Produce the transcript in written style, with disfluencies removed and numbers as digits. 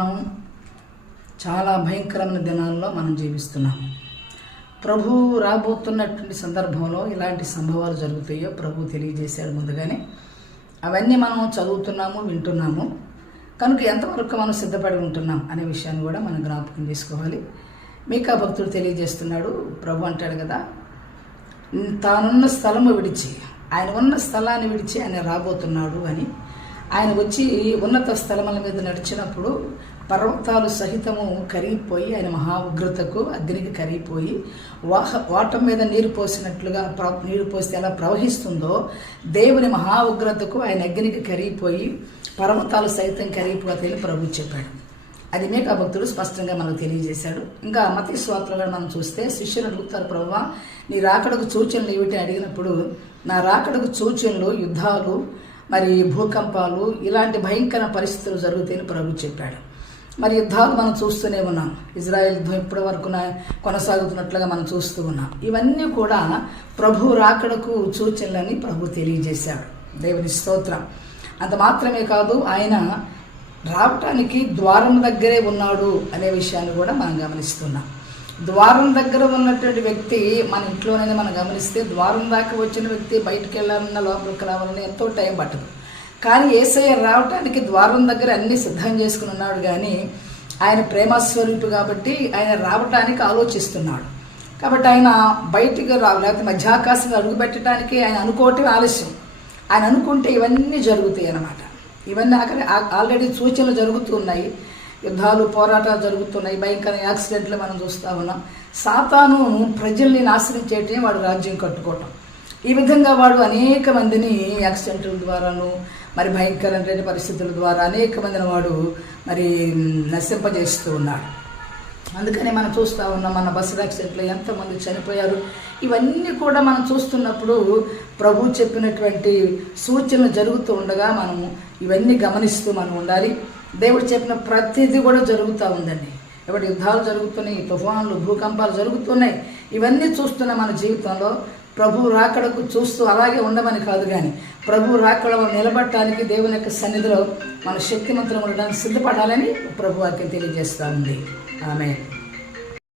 మనం చాలా భయంకరమైన దినాల్లో మనం జీవిస్తున్నాము. ప్రభు రాబోతున్నటువంటి సందర్భంలో ఇలాంటి సంభవాలు జరుగుతాయో ప్రభు తెలియజేశాడు ముందుగానే. అవన్నీ మనం చదువుతున్నాము, వింటున్నాము. కనుక ఎంతవరకు మనం సిద్ధపడి ఉంటున్నాం అనే విషయాన్ని కూడా మనం జ్ఞాపకం చేసుకోవాలి. మీకా భక్తుడు తెలియజేస్తున్నాడు, ప్రభు అంటాడు కదా, తానున్న స్థలము విడిచి, ఆయన ఉన్న స్థలాన్ని విడిచి ఆయన రాబోతున్నాడు అని. ఆయన వచ్చి ఉన్నత స్థలముల మీద నడిచినప్పుడు పర్వతాలు సహితము కరిగిపోయి, ఆయన మహా ఉగ్రతకు అగ్నికి కరిగిపోయి వాటం మీద నీరు పోసినట్లుగా, నీరు పోస్తే ఎలా ప్రవహిస్తుందో దేవుని మహా ఉగ్రతకు ఆయన అగ్నికి కరిగిపోయి పర్వతాలు సైతం కరిగిపోతాయని ప్రభు చెప్పాడు. అది మీకా భక్తుడు స్పష్టంగా మనకు తెలియజేశాడు. ఇంకా మత్తయి సువార్తలో మనం చూస్తే శిష్యులు అడుగుతారు, ప్రభువా నీ రాకడకు సూచనలు ఏమిటి అడిగినప్పుడు, నా రాకడకు సూచనలు యుద్ధాలు, మరి భూకంపాలు, ఇలాంటి భయంకర పరిస్థితులు జరుగుతాయని ప్రభు చెప్పాడు. మరి యుద్ధాలు మనం చూస్తూనే ఉన్నాం. ఇజ్రాయెల్ యుద్ధం ఇప్పటి వరకు కొనసాగుతున్నట్లుగా మనం చూస్తూ ఉన్నాం. ఇవన్నీ కూడా ప్రభు రాకడకు సూచనలని ప్రభు తెలియజేశాడు. దేవుని స్తోత్రం. అంత మాత్రమే కాదు, ఆయన రావటానికి ద్వారం దగ్గరే ఉన్నాడు అనే విషయాన్ని కూడా మనం గమనిస్తున్నాం. ద్వారం దగ్గర ఉన్నటువంటి వ్యక్తి మన ఇంట్లోనే మనం గమనిస్తే, ద్వారం దాకా వచ్చిన వ్యక్తి బయటికి వెళ్ళాలన్నా లోపలికి రావాలన్నా ఎంతో టైం పట్టదు. కానీ యేసయ్య రావటానికి ద్వారం దగ్గర అన్నీ సిద్ధం చేసుకుని ఉన్నాడు. కానీ ఆయన ప్రేమస్వరూపు కాబట్టి ఆయన రావటానికి ఆలోచిస్తున్నాడు. కాబట్టి ఆయన బయటికి లేకపోతే మధ్యాకాశంగా అడుగు పెట్టడానికి ఆయన అనుకోవటం ఆలస్యం. ఆయన అనుకుంటే ఇవన్నీ జరుగుతాయి అన్నమాట. ఇవన్నీ ఆల్రెడీ సూచనలు జరుగుతూ ఉన్నాయి. యుద్ధాలు, పోరాటాలు జరుగుతున్నాయి. భయంకర యాక్సిడెంట్లు మనం చూస్తూ ఉన్నాం. సాతాను ప్రజల్ని నాశనం చేయటమే వాడు రాజ్యం కట్టుకోవటం. ఈ విధంగా వాడు అనేక మందిని యాక్సిడెంట్ల ద్వారాను, మరి భయంకరమైన పరిస్థితుల ద్వారా అనేక మందిని వాడు మరి నశింపజేస్తూ ఉన్నాడు. అందుకని మనం చూస్తూ ఉన్నాం, మన బస్సు యాక్సిడెంట్లో ఎంతమంది చనిపోయారు. ఇవన్నీ కూడా మనం చూస్తున్నప్పుడు ప్రభు చెప్పినటువంటి సూచనలు జరుగుతూ ఉండగా మనము ఇవన్నీ గమనిస్తూ మనం ఉండాలి. దేవుడు చెప్పిన ప్రతిదీ కూడా జరుగుతూ ఉందండి. ఎవరి యుద్ధాలు జరుగుతున్నాయి, తుఫాన్లు, భూకంపాలు జరుగుతున్నాయి. ఇవన్నీ చూస్తున్న మన జీవితంలో ప్రభు రాకడకు చూస్తూ అలాగే ఉండమని కాదు, కానీ ప్రభు రాకడలో నిలబడటానికి దేవుని యొక్క సన్నిధిలో మన శక్తిమంతులు ఉండడానికి సిద్ధపడాలని ప్రభు వాక్యం తెలియజేస్తూ ఉంది. ఆమేన్.